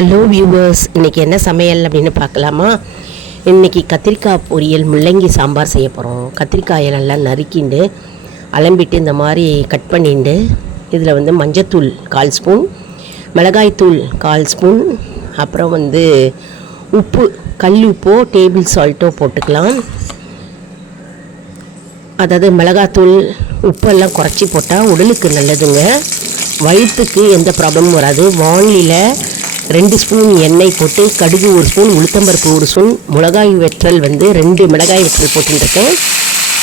Hello viewers, இன்றைக்கி என்ன சமையல் அப்படின்னு பார்க்கலாமா? இன்றைக்கி கத்திரிக்காய் பொரியல், முள்ளங்கி சாம்பார் செய்ய போகிறோம். கத்திரிக்காயை நல்லா நறுக்கிண்டு அலம்பிட்டு இந்த மாதிரி கட் பண்ணிட்டு இதில் வந்து மஞ்சத்தூள் 1/4 ஸ்பூன், மிளகாய்த்தூள் 1/4 ஸ்பூன், அப்புறம் வந்து உப்பு, கல் உப்போ டேபிள் சால்ட்டோ போட்டுக்கலாம். அதாவது மிளகாத்தூள் உப்பெல்லாம் குறைச்சி போட்டால் உடலுக்கு நல்லதுங்க, வயிற்றுக்கு எந்த ப்ராப்ளமும் வராது. வானிலையில் 2 ஸ்பூன் எண்ணெய் போட்டு கடுகு 1 ஸ்பூன், உளுத்தம்பருப்பு 1 ஸ்பூன், மிளகாய் வெற்றல் வந்து 2 மிளகாய் வெற்றல் போட்டுருக்கேன்.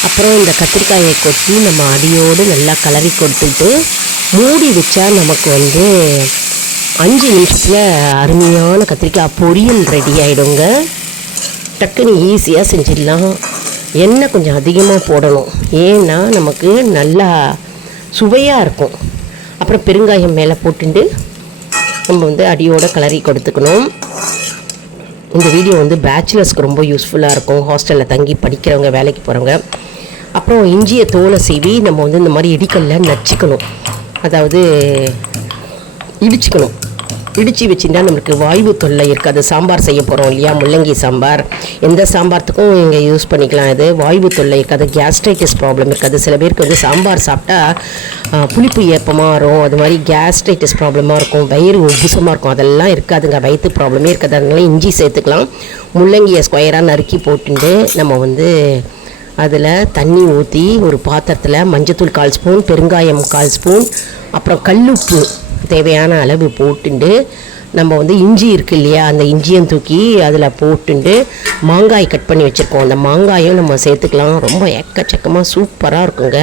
அப்புறம் இந்த கத்திரிக்காயை கொட்டி நம்ம அடியோடு நல்லா கலரி கொடுத்துட்டு மூடி வச்சா நமக்கு வந்து 5 நிமிஷத்தில் அருமையான கத்திரிக்காய் பொரியல் ரெடி ஆகிடுங்க. டக்குன்னு ஈஸியாக செஞ்சிடலாம். எண்ணெய் கொஞ்சம் அதிகமாக போடணும், ஏன்னா நமக்கு நல்லா சுவையாக இருக்கும். அப்புறம் பெருங்காயம் மேலே போட்டுட்டு நம்ம வந்து அடியோடு கலரி கொடுத்துக்கணும். இந்த வீடியோ வந்து பேச்சுலர்ஸ்க்கு ரொம்ப யூஸ்ஃபுல்லாக இருக்கும், ஹாஸ்டலில் தங்கி படிக்கிறவங்க, வேலைக்கு போகிறவங்க. அப்புறம் இஞ்சியை தோலை சீவி நம்ம வந்து இந்த மாதிரி இடிக்கல்ல நச்சுக்கணும், அதாவது இடிச்சுக்கணும். இடித்து வச்சுட்டா நம்மளுக்கு வாய்வு தொல்லை இருக்காது. சாம்பார் செய்ய போகிறோம் இல்லையா, முள்ளங்கி சாம்பார், எந்த சாம்பார்த்துக்கும் இங்கே யூஸ் பண்ணிக்கலாம். இது வாய்வு தொல்லை இருக்காது, கேஸ்ட்ரைட்டிஸ் ப்ராப்ளம் இருக்காது. சில பேருக்கு வந்து சாம்பார் சாப்பிட்டா புளிப்பு ஏப்பமாக வரும், அது மாதிரி கேஸ்ட்ரைட்டிஸ் ப்ராப்ளமாக இருக்கும், வயிறு உப்புசமாக இருக்கும், அதெல்லாம் இருக்காதுங்க, வயிற்று ப்ராப்ளமே இருக்காது. அதனால இஞ்சி சேர்த்துக்கலாம். முள்ளங்கியை ஸ்கொயராக நறுக்கி போட்டுட்டு நம்ம வந்து அதில் தண்ணி ஊற்றி ஒரு பாத்திரத்தில் மஞ்சத்தூள் 1/4 ஸ்பூன், பெருங்காயம் 1/4 ஸ்பூன், அப்புறம் கல்லுப்பு தேவையான அளவு போட்டுண்டு நம்ம வந்து இஞ்சி இருக்குது இல்லையா, அந்த இஞ்சியும் தூக்கி அதில் போட்டுண்டு மாங்காய் கட் பண்ணி வச்சுருக்கோம், அந்த மாங்காயும் நம்ம சேர்த்துக்கலாம். ரொம்ப எக்கச்சக்கமாக சூப்பராக இருக்குங்க,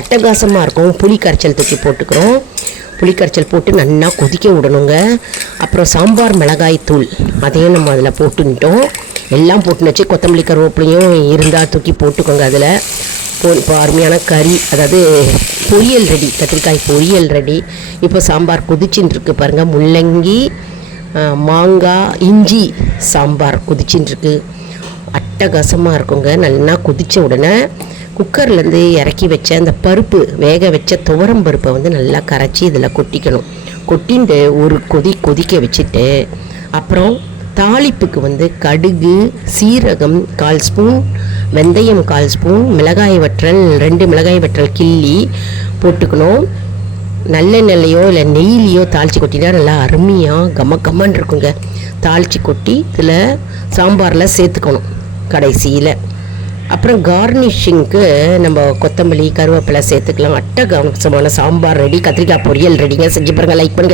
அட்டகாசமாக இருக்கும். புளி கரைச்சல் தூக்கி போட்டுக்கிறோம். புளி கரைச்சல் போட்டு நல்லா கொதிக்க விடணுங்க. அப்புறம் சாம்பார் மிளகாய் தூள் அதையும் நம்ம அதில் போட்டுட்டோம். எல்லாம் போட்டுன்னு வச்சு கொத்தமல்லி கருவேப்பிலையும் இருந்தால் தூக்கி போட்டுக்கோங்க. அதில் இப்போ அருமையான கறி, அதாவது பொரியல் ரெடி, கத்திரிக்காய் பொரியல் ரெடி. இப்போ சாம்பார் கொதிச்சின்னு இருக்கு பாருங்கள், முள்ளங்கி மாங்காய் இஞ்சி சாம்பார் கொதிச்சின்னு இருக்கு, அட்டகாசமாக இருக்குங்க. நல்லா கொதித்த உடனே குக்கர்லேருந்து இறக்கி வச்ச அந்த பருப்பு, வேக வச்ச துவரம் பருப்பை வந்து நல்லா கரைச்சி இதில் கொட்டிக்கணும். கொட்டிட்டு ஒரு கொதிக்க வச்சுட்டு அப்புறம் தாளிப்புக்கு வந்து கடுகு, சீரகம் 1/4 ஸ்பூன், வெந்தயம் 1/4 ஸ்பூன், மிளகாய் வற்றல் 2 மிளகாய் வற்றல் கிள்ளி போட்டுக்கணும். நல்லெண்ணெய்லையோ இல்லை நெய்லியோ தாளித்து கொட்டினா நல்லா அருமையாக கம்மன்னு இருக்குங்க. தாளித்து கொட்டி இதில் சாம்பாரில் சேர்த்துக்கணும் கடைசியில். அப்புறம் கார்னிஷிங்க்கு நம்ம கொத்தமல்லி கருவேப்பிலை சேர்த்துக்கலாம். அட்டகாசமான சாம்பார் ரெடி, கத்திரிக்காய் பொரியல் ரெடிங்க. செஞ்சு பாருங்கள், லைக் பண்ணுங்கள்.